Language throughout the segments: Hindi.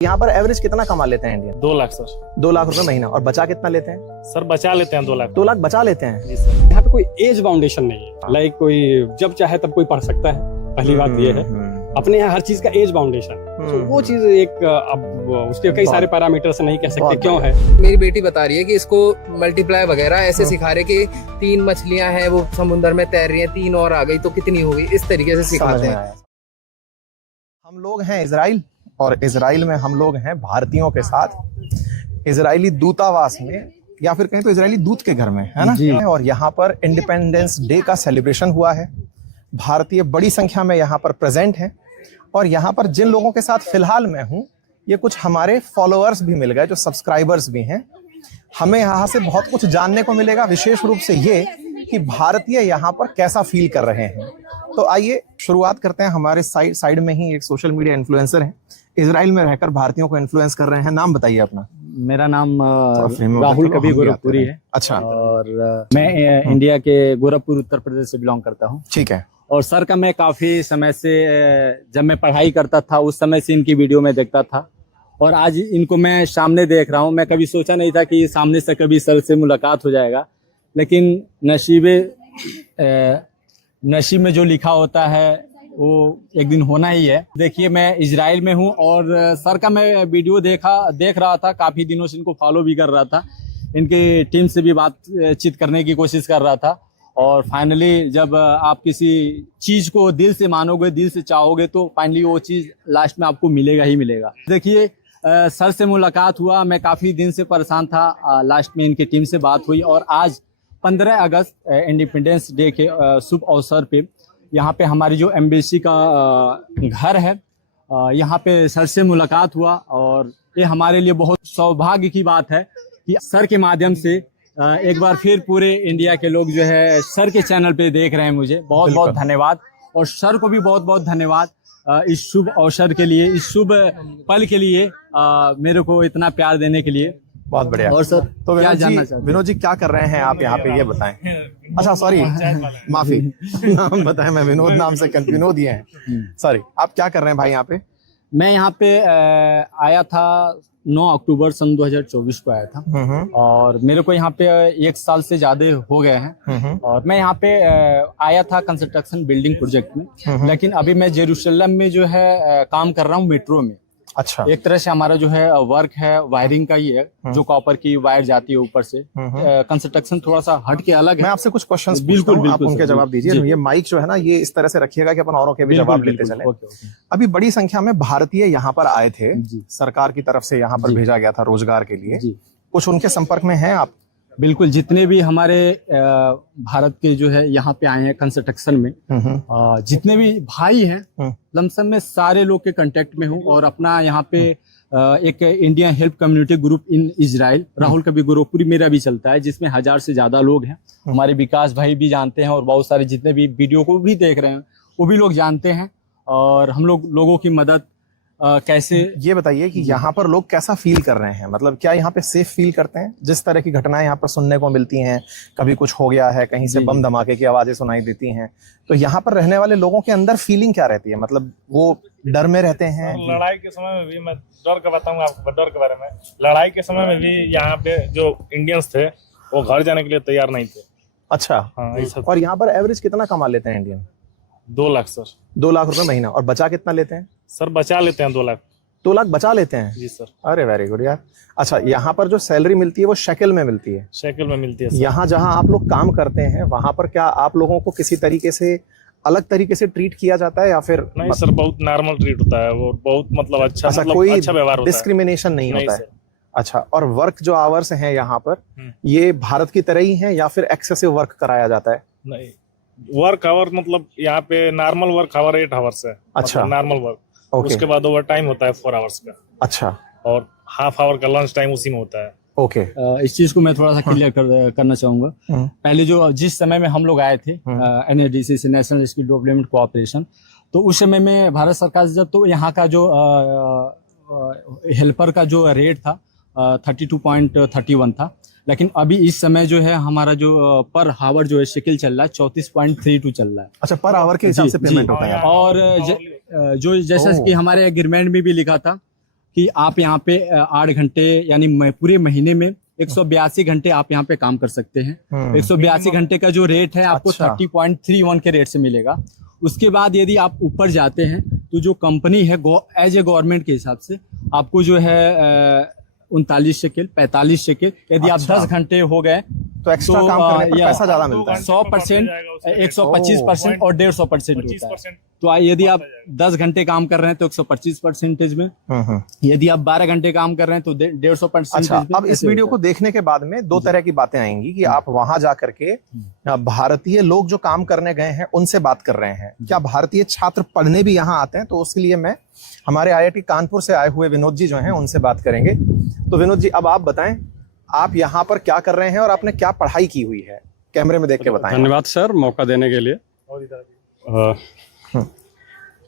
यहाँ पर एवरेज कितना कमा लेते हैं इंडियन? 2 लाख सर। 2 लाख रुपए महीना। और बचा कितना लेते हैं? सर बचा लेते हैं 2 लाख। 2 लाख बचा लेते हैं जी सर। यहाँ पे कोई एज बाउंडेशन नहीं है। लाइक कोई जब चाहे तब कोई पढ़ सकता है। पहली बात ये है अपने यहाँ हर चीज का एज बाउंडेशन, तो वो चीज एक अब उसके कई सारे पैरामीटर से नहीं कह सकते क्यों है। मेरी बेटी बता रही है कि इसको मल्टीप्लाई वगैरह ऐसे सिखा रहे कि 3 मछलियां हैं वो समुद्र में तैर रही हैं, 3 और आ गई तो कितनी होगी, इस तरीके से सिखाते हैं। हम लोग हैं इजराइल और इजराइल में हम लोग हैं भारतीयों के साथ इजरायली दूतावास में, या फिर कहें तो इजरायली दूत के घर में, है ना जी। और यहाँ पर इंडिपेंडेंस डे का सेलिब्रेशन हुआ है। भारतीय बड़ी संख्या में यहाँ पर प्रेजेंट हैं और यहाँ पर जिन लोगों के साथ फिलहाल मैं हूँ ये कुछ हमारे फॉलोअर्स भी मिल गए जो सब्सक्राइबर्स भी हैं। हमें यहाँ से बहुत कुछ जानने को मिलेगा, विशेष रूप से ये कि भारतीय यहाँ पर कैसा फील कर रहे हैं। तो आइए शुरुआत करते हैं। हमारे साइड में ही एक सोशल मीडिया इन्फ्लुएंसर हैं, इजराइल में रहकर भारतीयों को इन्फ्लुएंस कर रहे हैं। नाम बताइए अपना। मेरा नाम राहुल कभी गोरखपुरी है। अच्छा। और मैं इंडिया के गोरखपुर उत्तर प्रदेश से बिलोंग करता हूँ। ठीक है। और सर का मैं काफी समय से, जब मैं पढ़ाई करता था उस समय से इनकी वीडियो में देखता था और आज इनको मैं सामने देख रहा हूँ। मैं कभी सोचा नहीं था कि सामने से कभी सर से मुलाकात हो जाएगा, लेकिन नसीब में जो लिखा होता है वो एक दिन होना ही है। देखिए मैं इजराइल में हूँ और सर का मैं वीडियो देख रहा था, काफी दिनों से इनको फॉलो भी कर रहा था, इनकी टीम से भी बातचीत करने की कोशिश कर रहा था। और फाइनली जब आप किसी चीज को दिल से मानोगे, दिल से चाहोगे, तो फाइनली वो चीज लास्ट में आपको मिलेगा ही मिलेगा। देखिए सर से मुलाकात हुआ, मैं काफी दिन से परेशान था, लास्ट में इनकी टीम से बात हुई और आज 15 अगस्त इंडिपेंडेंस डे के शुभ अवसर पे यहाँ पे हमारी जो एम्बेसी का घर है, यहाँ पे सर से मुलाकात हुआ और ये हमारे लिए बहुत सौभाग्य की बात है कि सर के माध्यम से एक बार फिर पूरे इंडिया के लोग जो है सर के चैनल पे देख रहे हैं। मुझे बहुत बहुत धन्यवाद और सर को भी बहुत बहुत धन्यवाद इस शुभ अवसर के लिए, इस शुभ पल के लिए, मेरे को इतना प्यार देने के लिए। बहुत बढ़िया। और सर तो क्या जानना चाहते हैं? विनोद जी क्या कर रहे हैं आप यहाँ पे, ये बताएं। अच्छा सॉरी, माफी, नाम बताएं। मैं विनोद नाम से विनोद ही हैं, सॉरी। आप क्या कर रहे हैं भाई यहाँ पे? मैं यहाँ पे आया था 9 अक्टूबर सन 2024 को आया था और मेरे को यहाँ पे 1 साल से ज्यादा हो गए हैं। और मैं यहाँ पे आया था कंस्ट्रक्शन बिल्डिंग प्रोजेक्ट में, लेकिन अभी मैं जेरूशलम में जो है काम कर रहा हूँ मेट्रो में। अच्छा। एक तरह से हमारा जो है वर्क है वायरिंग का ही है, जो कॉपर की वायर जाती है ऊपर से। कंस्ट्रक्शन थोड़ा सा हट के अलग है। मैं आपसे कुछ क्वेश्चंस बिल्कुल पूछता हूं, आप उनके जवाब दीजिए। ये माइक जो है ना, ये इस तरह से रखिएगा कि अपन औरों के भी जवाब लेते चले। अभी बड़ी संख्या में भारतीय यहाँ पर आए थे, सरकार की तरफ से यहाँ पर भेजा गया था रोजगार के लिए। कुछ उनके संपर्क में हैं आप? बिल्कुल, जितने भी हमारे भारत के जो है यहाँ पे आए हैं कंस्ट्रक्शन में, जितने भी भाई हैं लमसम में सारे लोग के कांटेक्ट में हूँ। और अपना यहाँ पे एक Indian help community group in Israel, Rahul कभी गोरखपुरी मेरा भी चलता है, जिसमें 1000 से ज्यादा लोग हैं। हमारे विकास भाई भी जानते हैं और बहुत सारे जितने भी वीडियो को भी देख रहे हैं वो भी लोग जानते हैं। और हम लोगों की मदद कैसे, ये बताइए कि यहाँ पर लोग कैसा फील कर रहे हैं? मतलब क्या यहाँ पे सेफ फील करते हैं? जिस तरह की घटनाएं यहाँ पर सुनने को मिलती हैं, कभी कुछ हो गया है, कहीं से बम धमाके की आवाजें सुनाई देती हैं, तो यहाँ पर रहने वाले लोगों के अंदर फीलिंग क्या रहती है? मतलब वो डर में रहते हैं? लड़ाई के समय में भी, मैं डर का बताऊंगा आपको, डर के बारे में। लड़ाई के समय में भी यहाँ पे जो इंडियंस थे वो घर जाने के लिए तैयार नहीं थे। अच्छा। हाँ। और यहाँ पर एवरेज कितना कमा लेते हैं इंडियन? 2 लाख सर। 2 लाख रुपए महीना। और बचा कितना लेते हैं? सर बचा लेते हैं 2 लाख। 2 लाख बचा लेते हैं? जी सर। अरे वेरी गुड यार। अच्छा, यहाँ पर जो सैलरी मिलती है वो शेकल में मिलती है? शेकल में मिलती है। यहाँ जहाँ आप लोग काम करते हैं वहां पर क्या आप लोगों को किसी तरीके से अलग तरीके से ट्रीट किया जाता है या फिर? नहीं सर, बहुत नॉर्मल ट्रीट होता है वो, बहुत मतलब अच्छा, मतलब कोई अच्छा व्यवहार होता है, डिस्क्रिमिनेशन नहीं होता है? अच्छा। और वर्क जो आवर्स हैं यहाँ पर ये भारत की तरह ही हैं या फिर एक्सेसिव वर्क कराया जाता है? नहीं, वर्क आवर मतलब यहाँ पे नॉर्मल वर्क आवर 8 आवर्स है। अच्छा। Normal work. उसके बाद ओवर टाइम होता है 4 आवर्स का। अच्छा। और हाफ आवर का लंच टाइम उसी में होता है। ओके। इस चीज को मैं थोड़ा सा क्लियर करना चाहूंगा। पहले जिस समय में हम लोग आए थे NADC से, नेशनल स्किल डेवलपमेंट कोऑपरेशन, तो उस समय में भारत सरकार से जब, तो यहाँ का जो हेल्पर का जो रेट था 32.31 था, लेकिन अभी इस समय जो है हमारा जो पर हावर जो है शेकल चल रहा है 34.32 चल रहा है। अच्छा, पर आवर के हिसाब से पेमेंट होता है। और जो जैसा कि हमारे एग्रीमेंट में भी लिखा था कि आप यहाँ पे 8 घंटे यानी पूरे महीने में 182 घंटे आप यहाँ पे काम कर सकते हैं। 182 घंटे का जो रेट है आपको अच्छा। 30.31 के रेट से मिलेगा। उसके बाद यदि आप ऊपर जाते हैं तो जो कंपनी है एज ए गवर्नमेंट के हिसाब से आपको जो है 39 शेकेल 45 शेकेल यदि आप अच्छा। 10 घंटे हो गए तो एक्स्ट्रा काम करने पर या पैसा ज्यादा मिलता है। 100%, 125% और 150% होता है। 25%। तो यदि आप 10 घंटे काम कर रहे हैं तो 125% में, यदि आप 12 घंटे काम कर रहे हैं तो 150%। अच्छा, अब इस वीडियो को देखने के बाद में दो तरह की बातें आएंगी कि आप वहां जा करके भारतीय लोग जो काम करने गए हैं उनसे बात कर रहे हैं, क्या भारतीय छात्र पढ़ने भी यहाँ आते हैं? तो उसके लिए मैं हमारे IIT कानपुर से आए हुए विनोद जी जो हैं उनसे बात करेंगे। तो विनोद जी, अब आप बताएं आप यहाँ पर क्या कर रहे हैं और आपने क्या पढ़ाई की हुई है, कैमरे में देख के बताएं। धन्यवाद सर मौका देने के लिए।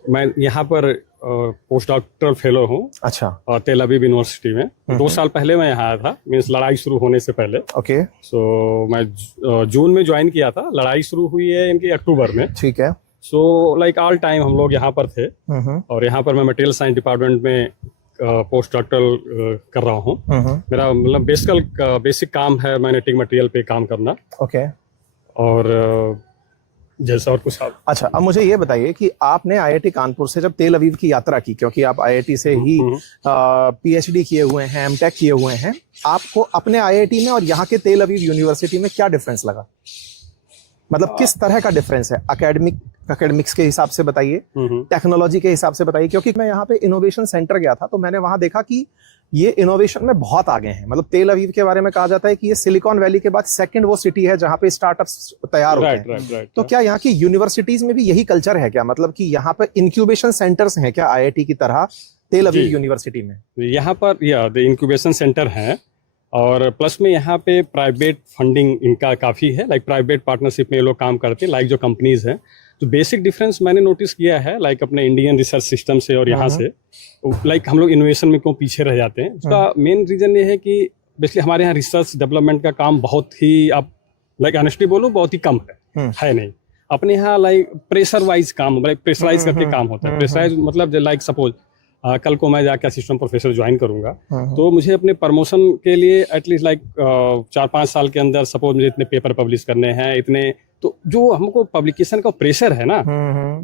मैं यहाँ पर पोस्ट डॉक्टरल फेलो हूँ अच्छा, तेल अवीव यूनिवर्सिटी में। 2 साल पहले मैं यहाँ आया था, मीन्स लड़ाई शुरू होने से पहले। ओके, सो मैं जून में ज्वाइन किया था, लड़ाई शुरू हुई है इनकी अक्टूबर में। ठीक है। सो लाइक ऑल टाइम हम लोग यहाँ पर थे और यहाँ पर मैं मटेरियल साइंस डिपार्टमेंट में पोस्ट डॉक्टरल कर रहा हूँ। मेरा मतलब बेसिक काम है मैग्नेटिक मटेरियल पे काम करना। ओके, और जैसा और कुछ आप। अच्छा, अब मुझे ये बताइए कि आपने IIT कानपुर से जब तेल अवीव की यात्रा की, क्योंकि आप IIT से ही PhD किए हुए हैं, MTech किए हुए हैं, आपको अपने IIT में और यहाँ के तेल अवीव यूनिवर्सिटी में क्या डिफरेंस लगा? मतलब किस तरह का डिफरेंस है? एकेडमिक्स के हिसाब से बताइए, टेक्नोलॉजी के हिसाब से बताइए, क्योंकि मैं यहाँ पे इनोवेशन सेंटर गया था तो मैंने वहां देखा कि ये इनोवेशन में बहुत आगे हैं। मतलब तेल अवीव के बारे में कहा जाता है कि ये सिलिकॉन वैली के बाद सेकंड वो सिटी है जहाँ पे स्टार्टअप्स तैयार होते हैं। तो क्या यहाँ की यूनिवर्सिटीज में भी यही कल्चर है क्या? मतलब कि यहाँ पे इंक्यूबेशन सेंटर्स हैं क्या IIT की तरह तेल अवीव यूनिवर्सिटी में? यहाँ पर इंक्यूबेशन सेंटर हैं और प्लस में यहाँ पे प्राइवेट फंडिंग इनका काफ़ी है। लाइक प्राइवेट पार्टनरशिप में ये लोग काम करते हैं, लाइक जो कंपनीज हैं। तो बेसिक डिफरेंस मैंने नोटिस किया है लाइक अपने इंडियन रिसर्च सिस्टम से और यहाँ से, लाइक हम लोग इनोवेशन में क्यों पीछे रह जाते हैं। उसका मेन रीजन ये है कि बेसिकली हमारे यहाँ रिसर्च डेवलपमेंट का काम बहुत ही, आप लाइक ऑनेस्टली बोलूँ, बहुत ही कम है नहीं। अपने यहाँ लाइक प्रेशर वाइज काम, लाइक प्रेशराइज करके काम होता है। प्रेशराइज मतलब लाइक सपोज कल को मैं जाके असिस्टेंट प्रोफेसर ज्वाइन करूंगा तो मुझे अपने प्रमोशन के लिए एटलीस्ट लाइक 4-5 साल के अंदर सपोज मुझे इतने पेपर पब्लिश करने हैं, इतने, तो जो हमको पब्लिकेशन का प्रेशर है ना,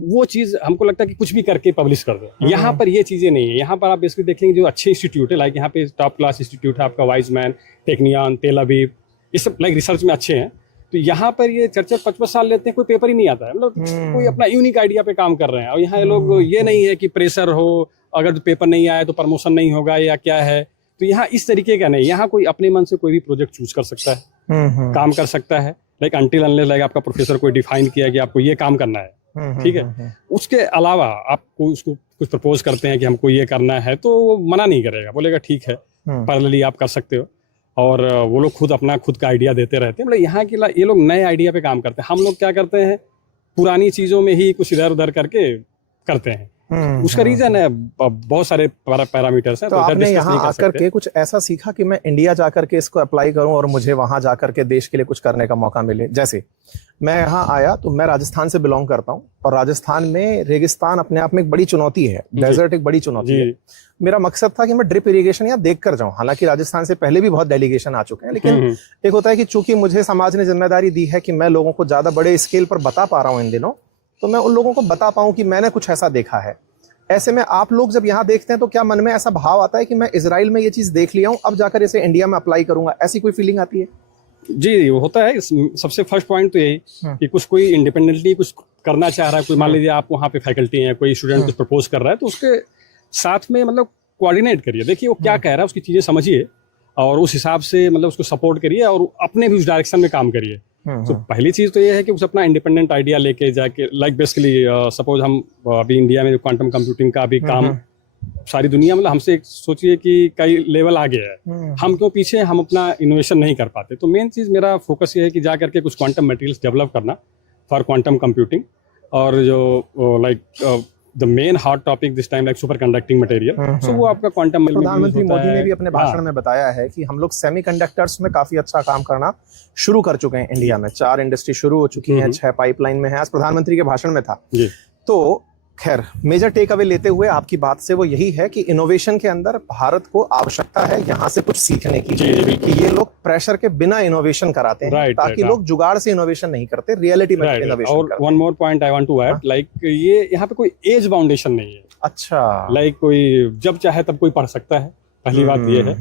वो चीज हमको लगता है कि कुछ भी करके पब्लिश कर दो। यहाँ पर ये चीजें नहीं है। यहाँ पर आप बेसिकली देखेंगे जो अच्छे इंस्टीट्यूट है, लाइक यहाँ पे टॉप क्लास इंस्टीट्यूट है आपका वाइजमैन, टेक्नियन, तेल अवीव, ये सब लाइक रिसर्च में अच्छे हैं। तो यहाँ पर ये 4-5 साल लेते हैं, कोई पेपर ही नहीं आता है, मतलब कोई अपना यूनिक आइडिया पे काम कर रहे हैं। और यहाँ लोग ये नहीं है कि प्रेशर हो, अगर पेपर नहीं आया तो प्रमोशन नहीं होगा या क्या है। तो यहाँ इस तरीके का नहीं, यहाँ कोई अपने मन से कोई भी प्रोजेक्ट चूज कर सकता है, काम कर सकता है। लाइक अनटिल अनलेस लाइक आपका प्रोफेसर कोई डिफाइन किया कि आपको ये काम करना है, ठीक है, उसके अलावा आपको उसको कुछ प्रपोज करते हैं कि हमको ये करना है तो वो मना नहीं करेगा, बोलेगा ठीक है पैरेलली आप कर सकते हो। और वो लोग खुद का आइडिया देते रहते हैं। मतलब यहाँ की ये लोग नए आइडिया पे काम करते हैं। हम लोग क्या करते हैं, पुरानी चीजों में ही कुछ इधर उधर करके करते हैं। उसका रीजन है बहुत सारे पैरामीटर्स हैं। तो आपने यहाँ आकर के कुछ ऐसा सीखा कि मैं इंडिया जाकर के इसको अप्लाई करूं और मुझे वहां जाकर के देश के लिए कुछ करने का मौका मिले? जैसे मैं यहाँ आया तो मैं राजस्थान से बिलोंग करता हूँ और राजस्थान में रेगिस्तान अपने आप में एक बड़ी चुनौती है, डेजर्ट एक बड़ी चुनौती है। मेरा मकसद था कि मैं ड्रिप इरिगेशन यहाँ देख कर जाऊं। हालांकि राजस्थान से पहले भी बहुत डेलीगेशन आ चुके हैं, लेकिन एक होता है कि चूंकि मुझे समाज ने जिम्मेदारी दी है कि मैं लोगों को ज्यादा बड़े स्केल पर बता पा रहा हूँ इन दिनों, तो मैं उन लोगों को बता पाऊं कि मैंने कुछ ऐसा देखा है। ऐसे में आप लोग जब यहाँ देखते हैं तो क्या मन में ऐसा भाव आता है कि मैं इजराइल में ये चीज देख लिया हूँ, अब जाकर इसे इंडिया में अप्लाई करूंगा, ऐसी कोई फीलिंग आती है? जी होता है। सबसे फर्स्ट पॉइंट तो यही कि कोई इंडिपेंडेंटली कुछ करना चाह रहा है, कोई मान लीजिए आप वहाँ पे फैकल्टी हैं, कोई स्टूडेंट कुछ प्रपोज कर रहा है तो उसके साथ में मतलब कोऑर्डिनेट करिए, देखिए वो क्या कह रहा है, उसकी चीजें समझिए और उस हिसाब से मतलब उसको सपोर्ट करिए और अपने भी उस डायरेक्शन में काम करिए। तो पहली चीज तो ये है कि उसे अपना इंडिपेंडेंट आइडिया लेके जाके, लाइक बेसिकली सपोज हम अभी इंडिया में क्वांटम कंप्यूटिंग का भी काम सारी दुनिया मतलब हमसे सोचिए कि कई लेवल आगे है, हम क्यों पीछे, हम अपना इनोवेशन नहीं कर पाते। तो मेन चीज मेरा फोकस ये है कि जा करके कुछ क्वांटम मटेरियल्स डेवलप करना फॉर क्वांटम कंप्यूटिंग। और जो like the main hot topic this time like superconducting material, so वो आपका क्वांटम। प्रधानमंत्री मोदी ने भी अपने भाषण में बताया है कि हम लोग सेमीकंडक्टर्स में काफी अच्छा काम करना शुरू कर चुके हैं इंडिया में। 4 इंडस्ट्री शुरू हो चुकी हैं, 6 पाइपलाइन में है, आज प्रधानमंत्री के भाषण में था। तो खैर, मेजर टेक अवे लेते हुए आपकी बात से वो यही है कि इनोवेशन के अंदर भारत को आवश्यकता है यहाँ से कुछ सीखने की, कि ये लोग प्रेशर के बिना इनोवेशन कराते हैं, ताकि लोग जुगाड़ से इनोवेशन नहीं करते, रियलिटी में इनोवेशन और करते हैं। One more point I want to add, like ये यहाँ पे कोई एज बाउंडेशन नहीं है। अच्छा, लाइक कोई जब चाहे तब कोई पढ़ सकता है, पहली बात ये है।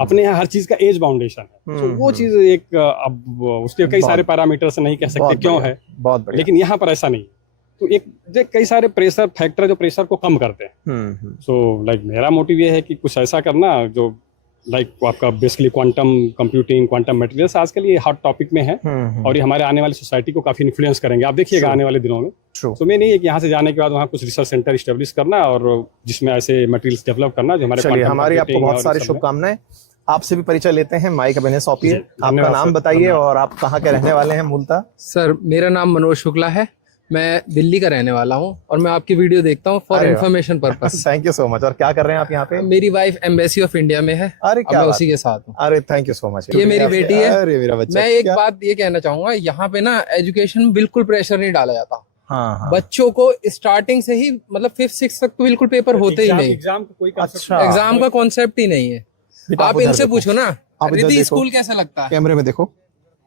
अपने यहाँ हर चीज का एज बाउंडेशन है, तो वो चीज एक अब उसके कई सारे पैरामीटर्स नहीं कह सकते क्यों है, बहुत बढ़िया। लेकिन यहाँ पर ऐसा नहीं। तो एक कई सारे प्रेशर फैक्टर जो प्रेशर को कम करते हैं। सो लाइक मेरा मोटिव ये है कि कुछ ऐसा करना जो लाइक आपका basically quantum computing, quantum materials आजकल ये हॉट टॉपिक में है, और ये हमारे आने वाली सोसाइटी को काफी इन्फ्लुएंस करेंगे, आप देखिएगा आने वाले दिनों में। तो मैं नहीं है कि यहाँ से जाने के बाद वहाँ कुछ रिसर्च सेंटर स्टेब्लिश करना और जिसमें ऐसे मटेरियल्स डेवलप करना जो हमारे। चलिए, हमारी आपको बहुत सारी शुभकामनाएं। आपसे भी परिचय लेते हैं, माइक अब इन्हें सौंपिए। आपका नाम बताइए और आप कहाँ के रहने वाले हैं मूलतः? सर, मेरा नाम मनोज शुक्ला है, मैं दिल्ली का रहने वाला हूँ और मैं आपकी वीडियो देखता हूँ for information purpose. Thank you so much. और क्या कर रहे हैं आप यहाँ पे? मेरी वाइफ एम्बेसी ऑफ इंडिया में है। अरे क्या मैं बात उसी के साथ हूँ। अरे थैंक यू सो मच। ये मेरी बेटी है। अरे मेरा बच्चा। मैं एक बात ये कहना चाहूंगा, यहाँ पे ना एजुकेशन बिल्कुल प्रेशर नहीं डाला जाता। हाँ। बच्चों को स्टार्टिंग से ही मतलब 5th 6th तक तो बिल्कुल पेपर होते ही नहीं। एग्जाम का कोई अच्छा, एग्जाम का कॉन्सेप्ट ही नहीं है। आप इनसे पूछो ना, रिद्धि स्कूल कैसा लगता है? कैमरे में देखो,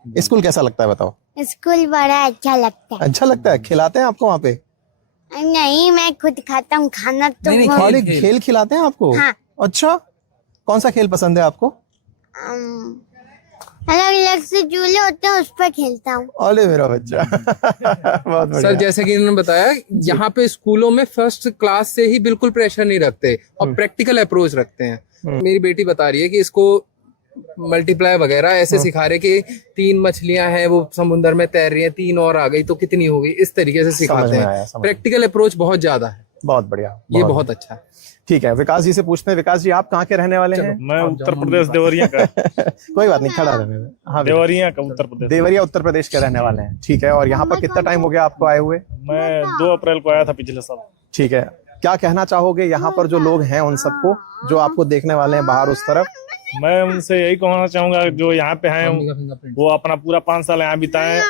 स्कूल कैसा लगता है बताओ? स्कूल बड़ा अच्छा लगता है। अच्छा लगता है? खिलाते हैं आपको वहाँ पे? नहीं, मैं खुद खाता हूँ खाना तो। नहीं, वो खाली खेल खिलाते हैं आपको? हाँ। अच्छा, कौन सा खेल पसंद है आपको? अलग अलग से झूले होते हैं, उस पर खेलता हूँ। अरे मेरा बच्चा। बहुत बढ़िया। सर, जैसे कि इन्होंने बताया, यहाँ पे स्कूलों में फर्स्ट क्लास से ही बिल्कुल प्रेशर नहीं रखते और प्रैक्टिकल अप्रोच रखते हैं। मेरी बेटी बता रही है कि इसको मल्टीप्लाई वगैरह ऐसे सिखा रहे कि 3 मछलियां हैं वो समुद्र में तैर रही हैं, 3 और आ गई तो कितनी हो गई, इस तरीके से सिखाते हैं। प्रैक्टिकल अप्रोच बहुत ज्यादा है। बहुत बढ़िया, ये बहुत अच्छा है। ठीक है, विकास जी से पूछते हैं। विकास जी, आप कहाँ के रहने वाले हैं? मैं उत्तर प्रदेश देवरिया का। कोई बात नहीं, खड़ा रहने में। हाँ, देवरिया का उत्तर प्रदेश। देवरिया उत्तर प्रदेश के रहने वाले हैं। ठीक है, और यहाँ पर कितना टाइम हो गया आपको आए हुए? मैं 2 अप्रैल को आया था पिछले साल। ठीक है, क्या कहना चाहोगे यहाँ पर जो लोग हैं उन सबको, जो आपको देखने वाले हैं बाहर उस तरफ? मैं उनसे यही कहना चाहूंगा जो यहाँ पे हैं वो अपना पूरा 5 साल यहाँ बिताएं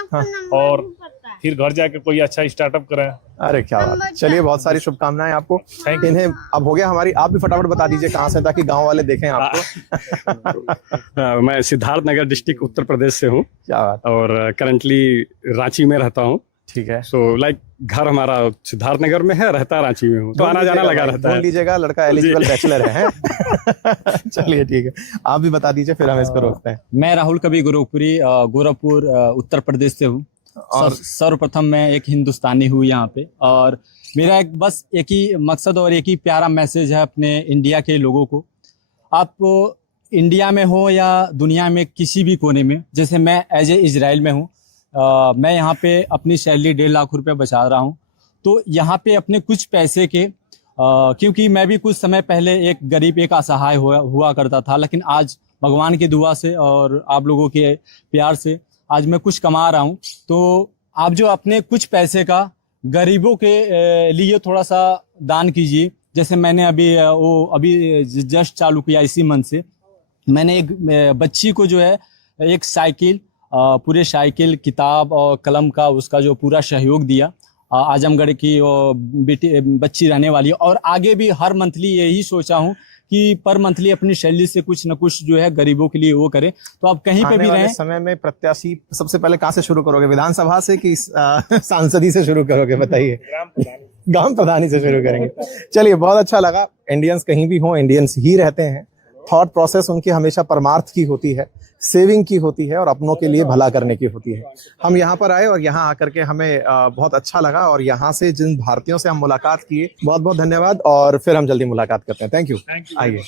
और फिर घर जाके कोई अच्छा स्टार्टअप करें। अरे क्या बात। चलिए, बहुत सारी शुभकामनाएं आपको। इन्हें अब हो गया हमारी, आप भी फटाफट बता दीजिए कहाँ से, ताकि गांव वाले देखें आपको। मैं सिद्धार्थ नगर डिस्ट्रिक्ट उत्तर प्रदेश से हूँ। क्या बात। और करंटली रांची में रहता हूँ। ठीक है। सो लाइक घर हमारा सिद्धार्थ नगर में है, रहता रांची में हूँ, तो आना जाना लगा रहता है। ढूंढ लीजिएगा, लड़का एलिजिबल बैचलर है। चलिए ठीक है, आप भी बता दीजिए, फिर हम इसको रोकते हैं। मैं राहुल कवि गोरखपुरी, गोरखपुर उत्तर प्रदेश से हूँ। और सर्वप्रथम मैं एक हिंदुस्तानी हूँ यहाँ पे, और मेरा बस एक ही मकसद और एक ही प्यारा मैसेज है अपने इंडिया के लोगों को। आप इंडिया में हो या दुनिया में किसी भी कोने में, जैसे मैं एज ए इजराइल में हूँ, मैं यहाँ पे अपनी सैलरी 1.5 लाख रुपए बचा रहा हूँ। तो यहाँ पे अपने कुछ पैसे के क्योंकि मैं भी कुछ समय पहले एक गरीब, एक असहाय हुआ करता था, लेकिन आज भगवान की दुआ से और आप लोगों के प्यार से आज मैं कुछ कमा रहा हूँ। तो आप जो अपने कुछ पैसे का गरीबों के लिए थोड़ा सा दान कीजिए। जैसे मैंने अभी जस्ट चालू किया इसी मंथ से, मैंने एक बच्ची को जो है एक साइकिल, पूरे साइकिल, किताब और कलम का उसका जो पूरा सहयोग दिया। आजमगढ़ की वो बच्ची रहने वाली है, और आगे भी हर मंथली यही सोचा हूँ कि पर मंथली अपनी सैलरी से कुछ न कुछ जो है गरीबों के लिए वो करें। तो आप कहीं पे भी रहें। समय में प्रत्याशी सबसे पहले कहाँ से शुरू करोगे, विधानसभा से कि सांसदी से शुरू करोगे, बताइए? ग्राम प्रधानी से शुरू करेंगे। चलिए, बहुत अच्छा लगा। इंडियंस कहीं भी हों, इंडियंस ही रहते हैं। थॉट प्रोसेस उनकी हमेशा परमार्थ की होती है, सेविंग की होती है और अपनों के लिए भला करने की होती है। हम यहाँ पर आए और यहाँ आकर के हमें बहुत अच्छा लगा, और यहाँ से जिन भारतीयों से हम मुलाकात किए, बहुत बहुत धन्यवाद, और फिर हम जल्दी मुलाकात करते हैं। Thank you. आइए।